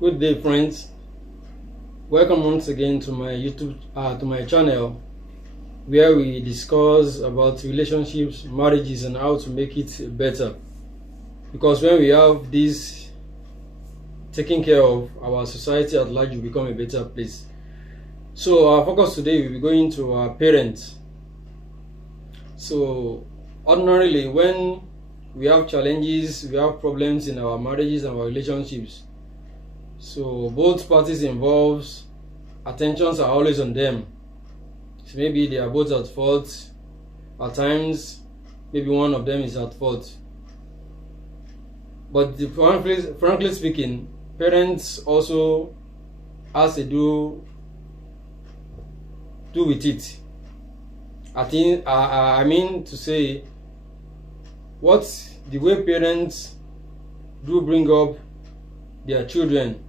Good day, friends. Welcome once again to my to my channel, where we discuss about relationships, marriages, and how to make it better. Because when we have this taken care of, our society at large will become a better place. So our focus today will be going to our parents. So ordinarily, when we have challenges, we have problems in our marriages and our relationships, so both parties involved, attentions are always on them. So maybe they are both at fault. At times, maybe one of them is at fault. But frankly speaking, parents also has to do with it. I mean to say, what the way parents do bring up their children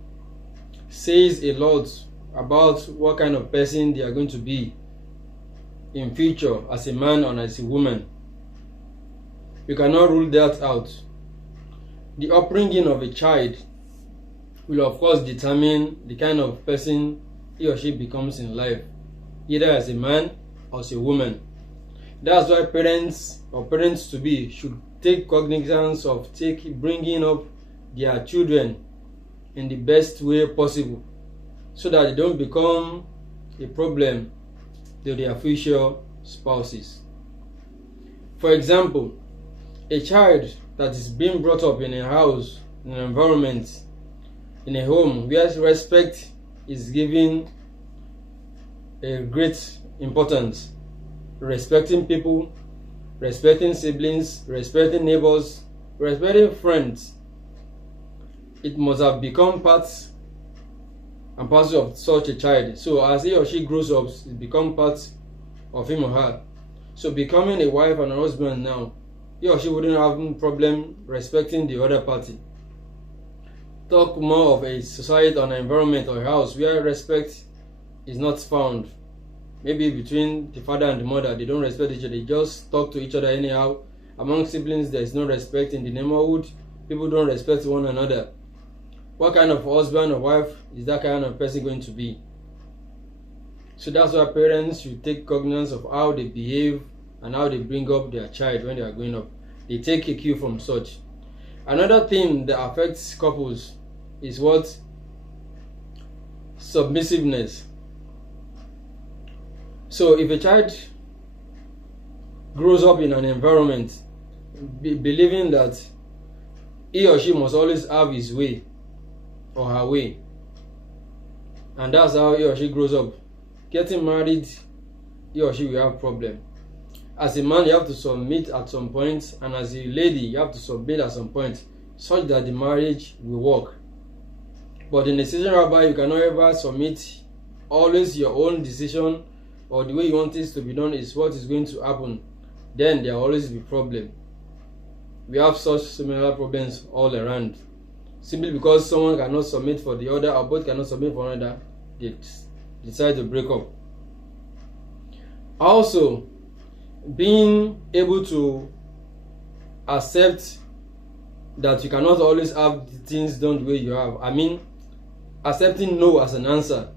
says a lot about what kind of person they are going to be in future as a man or as a woman. You cannot rule that out. The upbringing of a child will of course determine the kind of person he or she becomes in life, either as a man or as a woman. That's why parents or parents to be should take cognizance of bringing up their children in the best way possible, so that they don't become a problem to their future spouses. For example, a child that is being brought up in a house, in an environment, in a home where respect is given a great importance, respecting people, respecting siblings, respecting neighbors, respecting friends, it must have become part and parcel of such a child. So as he or she grows up, it becomes part of him or her. So becoming a wife and a husband now, he or she wouldn't have a problem respecting the other party. Talk more of a society or an environment or a house where respect is not found. Maybe between the father and the mother, they don't respect each other. They just talk to each other anyhow. Among siblings, there is no respect. In the neighborhood, people don't respect one another. What kind of husband or wife is that kind of person going to be? So that's why parents should take cognizance of how they behave and how they bring up their child when they are growing up. They take a cue from such. Another thing that affects couples is what? Submissiveness. So if a child grows up in an environment believing that he or she must always have his way or her way, and that's how he or she grows up, getting married, he or she will have problem. As a man, you have to submit at some point, and as a lady, you have to submit at some point, such that the marriage will work. But in a situation whereby you cannot ever submit, always your own decision or the way you want this to be done is what is going to happen, then there will always be problem. We have such similar problems all around. Simply because someone cannot submit for the other, or both cannot submit for another, they decide to break up. Also, being able to accept that you cannot always have the things done the way you have. I mean, accepting no as an answer.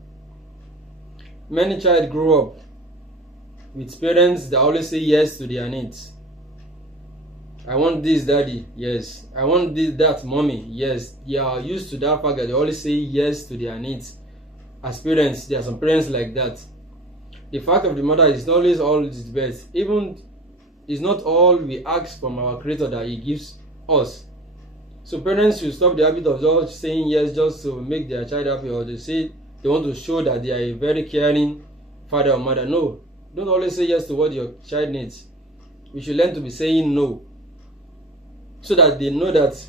Many children grow up with parents that always say yes to their needs. I want this, daddy. Yes. I want this, that, mommy. Yes. They are used to that fact that they always say yes to their needs. As parents, there are some parents like that. The fact of the matter is not always all is best. Even it's not all we ask from our Creator that He gives us. So parents should stop the habit of just saying yes just to make their child happy, or they say they want to show that they are a very caring father or mother. No. Don't always say yes to what your child needs. We should learn to be saying no, so that they know that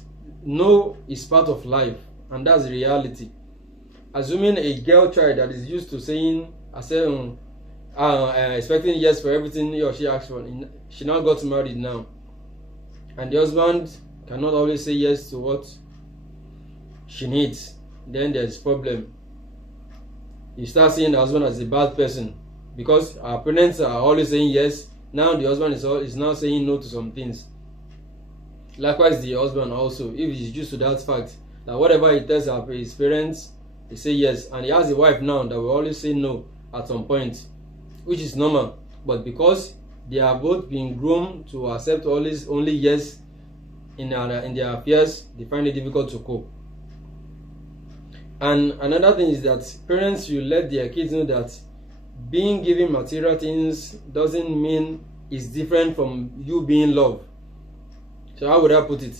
no is part of life, and that's the reality. Assuming a girl child that is used to saying, expecting yes for everything he or she asks for, she now got married now, and the husband cannot always say yes to what she needs, then there's problem. You start seeing the husband as a bad person, because our parents are always saying yes. Now the husband is now saying no to some things. Likewise, the husband also, if he's used to that fact that whatever he tells his parents, they say yes, and he has a wife now that will always say no at some point, which is normal. But because they have both been groomed to accept always only yes in their affairs, they find it difficult to cope. And another thing is that parents should let their kids know that being given material things doesn't mean it's different from you being loved. So how would I put it?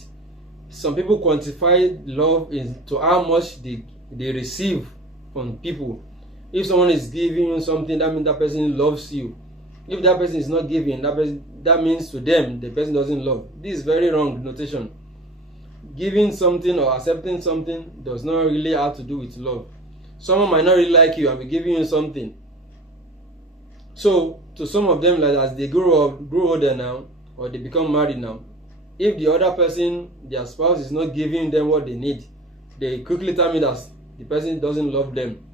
Some people quantify love into how much they receive from people. If someone is giving you something, that means that person loves you. If that person is not giving, that means to them the person doesn't love. This is very wrong notation. Giving something or accepting something does not really have to do with love. Someone might not really like you and be giving you something. So to some of them, like as they grow older now, or they become married now, if the other person, their spouse, is not giving them what they need, they quickly tell me that the person doesn't love them.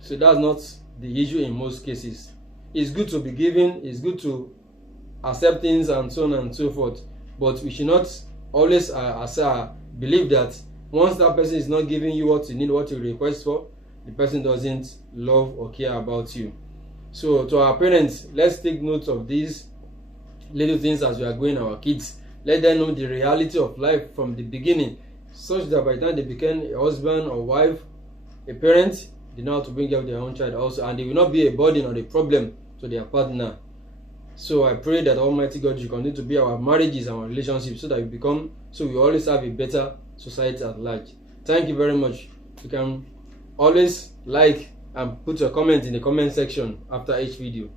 So that's not the issue in most cases. It's good to be giving, it's good to accept things and so on and so forth, but we should not always believe that once that person is not giving you what you need, what you request for, the person doesn't love or care about you. So to our parents, let's take note of these little things as we are growing our kids. Let them know the reality of life from the beginning, such that by the time they become a husband or wife, a parent, they know how to bring up their own child also, and they will not be a burden or a problem to their partner. So I pray that Almighty God should continue to be our marriages and our relationships, so that we always have a better society at large. Thank you very much. You can always like and put your comment in the comment section after each video.